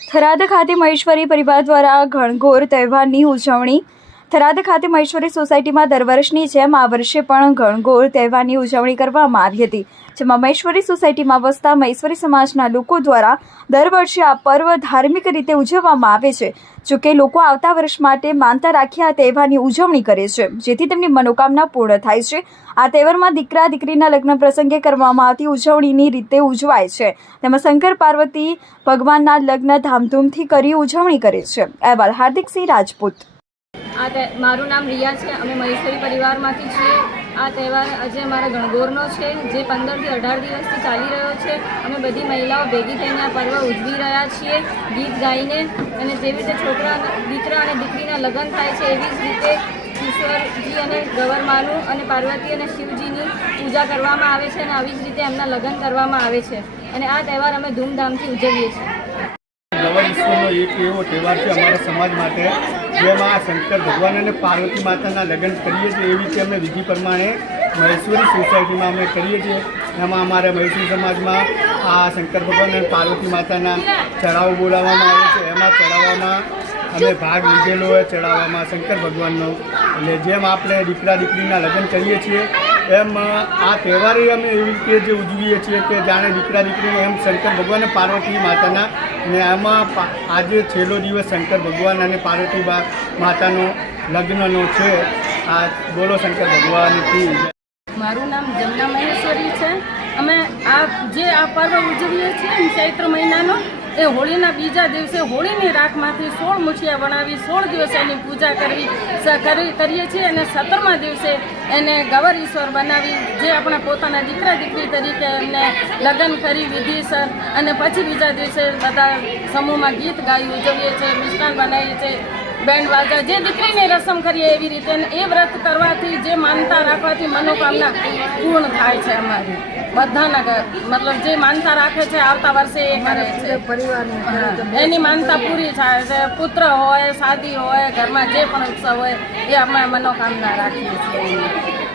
થરાદ ખાતે મહેશ્વરી પરિવાર દ્વારા ઘણઘોર તહેવારની ઉજવણી થરાદ ખાતે મહેશ્વરી સોસાયટીમાં દર વર્ષની જેમ આ વર્ષે પણ ઘણઘોર તહેવારની ઉજવણી કરવામાં આવી હતી, જેમાં મહેશ્વરી સોસાયટીમાં વસતા મહેશ્વરી સમાજના લોકો દ્વારા દર વર્ષે આ પર્વ ધાર્મિક રીતે ઉજવવામાં આવે છે જોકે લોકો આવતા વર્ષ માટે માનતા રાખી આ તહેવારની ઉજવણી કરે છે, જેથી તેમની મનોકામના પૂર્ણ થાય છે. આ તહેવારમાં દીકરા દીકરીના લગ્ન પ્રસંગે કરવામાં આવતી ઉજવણીની રીતે ઉજવાય છે, તેમાં શંકર પાર્વતી ભગવાનના લગ્ન ધામધૂમથી કરી ઉજવણી કરે છે. અહેવાલ હાર્દિકસિંહ રાજપૂત. આ મારું નામ રિયા છે. અમે મહેશ્વરી પરિવારમાંથી છીએ. આ તહેવાર આજે અમારા ગણગોરનો છે, જે પંદરથી અઢાર દિવસથી ચાલી રહ્યો છે. અમે બધી મહિલાઓ ભેગી થઈને આ પર્વ ઉજવી રહ્યા છીએ. ગીત ગાઈને અને જેવી રીતે છોકરા દીકરા અને દીકરીના લગ્ન થાય છે, એવી જ રીતે ઈશ્વરજી અને ગવરમાનું અને પાર્વતી અને શિવજીની પૂજા કરવામાં આવે છે અને આવી જ રીતે એમના લગ્ન કરવામાં આવે છે. અને આ તહેવાર અમે ધૂમધામથી ઉજવીએ છીએ. નવા વિશ્વનો એક એવો તહેવાર છે અમારા સમાજ માટે, જેમાં શંકર ભગવાન અને પાર્વતી માતાના લગ્ન કરીએ છીએ. એવી રીતે અમે વિધિ પ્રમાણે મહેશ્વરી સોસાયટીમાં અમે કરીએ છીએ. એમાં અમારા મહેશ્વરી સમાજમાં આ શંકર ભગવાન અને પાર્વતી માતાના ચઢાવો બોલાવવામાં આવે છે. એમાં ચઢાવવામાં અમે ભાગ લીધેલો હોય ચડાવવામાં શંકર ભગવાનનો. એટલે જેમ આપણે દીકરા દીકરીના લગ્ન કરીએ છીએ એમ આ તહેવારે અમે એવી રીતે જે ઉજવીએ છીએ કે જાણે દીકરા દીકરીને એમ શંકર ભગવાન પાર્વતી માતાના ને આમાં આજે છેલ્લો દિવસ શંકર ભગવાન અને પાર્વતી માતાનો લગ્નનો છે. આ બોલો શંકર ભગવાનથી મારું નામ જમના મહેશ્વરી છે. અમે આ જે આ પર્વ ઉજવીએ છીએ ચૈત્ર મહિનાનો એ હોળીના બીજા દિવસે હોળીની રાખમાંથી સોળ મુઠિયા બનાવી સોળ દિવસ એની પૂજા કરવી કરીએ છીએ અને સત્તરમા દિવસે એને ગવર ઈશ્વર બનાવી, જે આપણા પોતાના દીકરા દીકરી તરીકે એમને લગ્ન કરી વિધિસર અને પછી બીજા દિવસે બધા સમૂહમાં ગીત ગાઈ ઉજવીએ છીએ, મિષ્ટાન બનાવીએ છીએ. બેન્ડ વાજા જે દીકરીની રસમ કરીએ એવી રીતે એ વ્રત કરવાથી જે માનતા રાખવાથી મનોકામના પૂર્ણ થાય છે અમારી. બધાના મતલબ જે માનતા રાખે છે આવતા વર્ષે એ કરે છે. એની માનતા પૂરી થાય છે. પુત્ર હોય શાદી હોય ઘરમાં જે પણ ઉત્સવ હોય એ અમે મનોકામના રાખીએ છીએ.